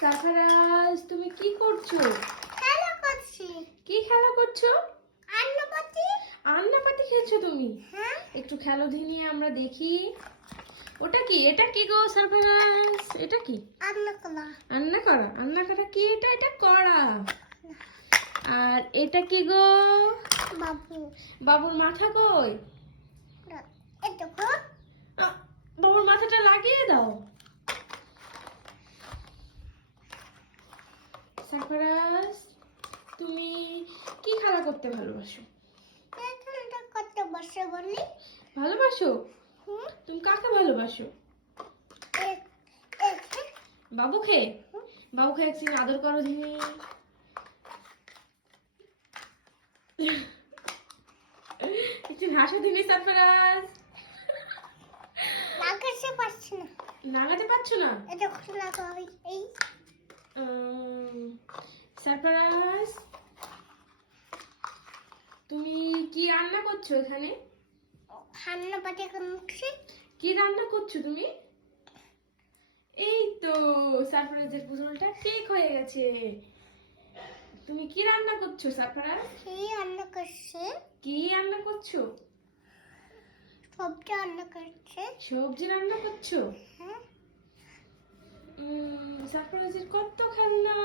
সারফারাজ, তুমি কি করছো? খেলা করছি। কি খেলা করছো? আন্নাপাতি। আন্নাপাতি খেলছো তুমি? হ্যাঁ। একটু খেলো দিনি আমরা দেখি। ওটা কি? এটা কি গো সারফারাজ? এটা কি? আন্নাকলা। আন্না করা? আন্না করা কি? এটা এটা করা। আর এটা কি গো? বাবু। বাবুর মাথা কই? এই দেখো। আহ, বাবুর মাথাটা লাগিয়ে দাও। সারফারাজ, তুমি কি খেলা করতে ভালোবাসো? খেলাটা করতে বসে বলি। ভালোবাসো? হুম। তুমি কাকে ভালোবাসো? বাবুকে? বাবুকে একদিন আদর করো দিনি। একটু হাসো দিনি সারফারাজ। লাগাতে পারছি না। লাগাতে পারছো না? এটা খুলে লাগাই এই। সারফারাজ, তুমি কি রান্না করছো এখানে? আন্নাপাতি করছি। কি রান্না করছো তুমি? এই তো সারফারাজের পুতুলটা ঠিক হয়ে গেছে। তুমি কি রান্না করছো সারফারাজ? এই রান্না করছে। কি রান্না করছো? সবজি রান্না করছে। সবজি রান্না করছো? হ্যাঁ। সারফারাজের কত খেলনা।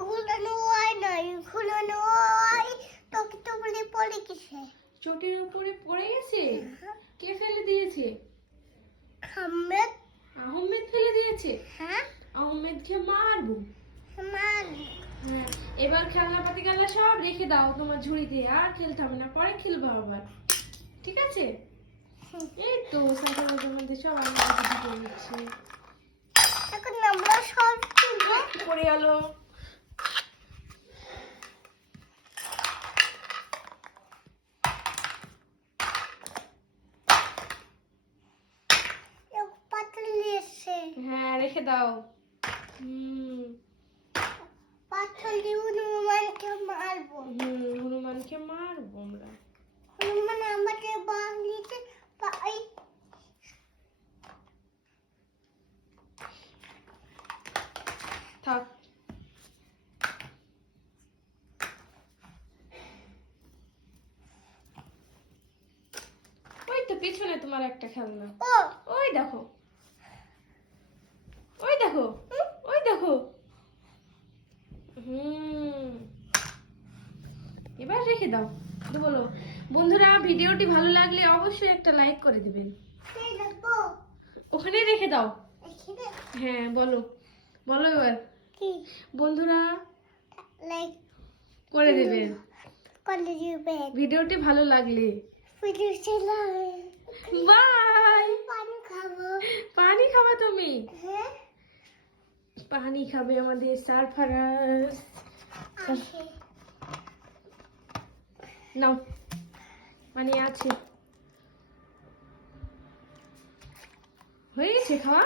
ঘুলানো হয় নাই, ঘুলানো হয়। তোকে তো বলে পড়ে গেছে। চটির উপরে পড়ে গেছে? কে ফেলে দিয়েছে? আহমেদ। আহমেদ ফেলে দিয়েছে? হ্যাঁ। আহমেদকে মারবো। মান। হ্যাঁ, এবার খেলনাপাতি খেলা সব রেখে দাও তোমার ঝুড়িতে, আর খেলতে হবে না, পরে খেলবো আবার। ঠিক আছে? এই তো সারফারাজের মধ্যে সব আমরা ঢুকে নিচ্ছি। এখন আমরা সব কিনবো। পড়ে গেল। পাতল দিয়েছে। হ্যাঁ, রেখে দাও। পাথর দিয়ে হনুমানকে মারবো। হনুমানকে মারবো আমরা। হনুমান আমাদের বাড়িতে পাই। থাক। ওই তো পিছনে তোমার একটা খেলনা। ও ওই দেখো, ওই দেখো, ওই দেখো। এবার রেখে দাও। তো বলো বন্ধুরা, ভিডিওটি ভালো লাগলে অবশ্যই একটা লাইক করে দিবেন। এই দেখো। ওখানে রেখে দাও। এখানে হ্যাঁ, বলো বলো এবার। কি বন্ধুরা লাইক করে দেবেন করে দিবেন। ভিডিওটি ভালো লাগলে। ভিডিও চালাই। বাই। পানি খাবো। পানি খাবা তুমি? হ্যাঁ। পানি খাবে আমাদের সারফারাজ। আছে। নাও, পানি আছে। হয়ে গেছে খাওয়া?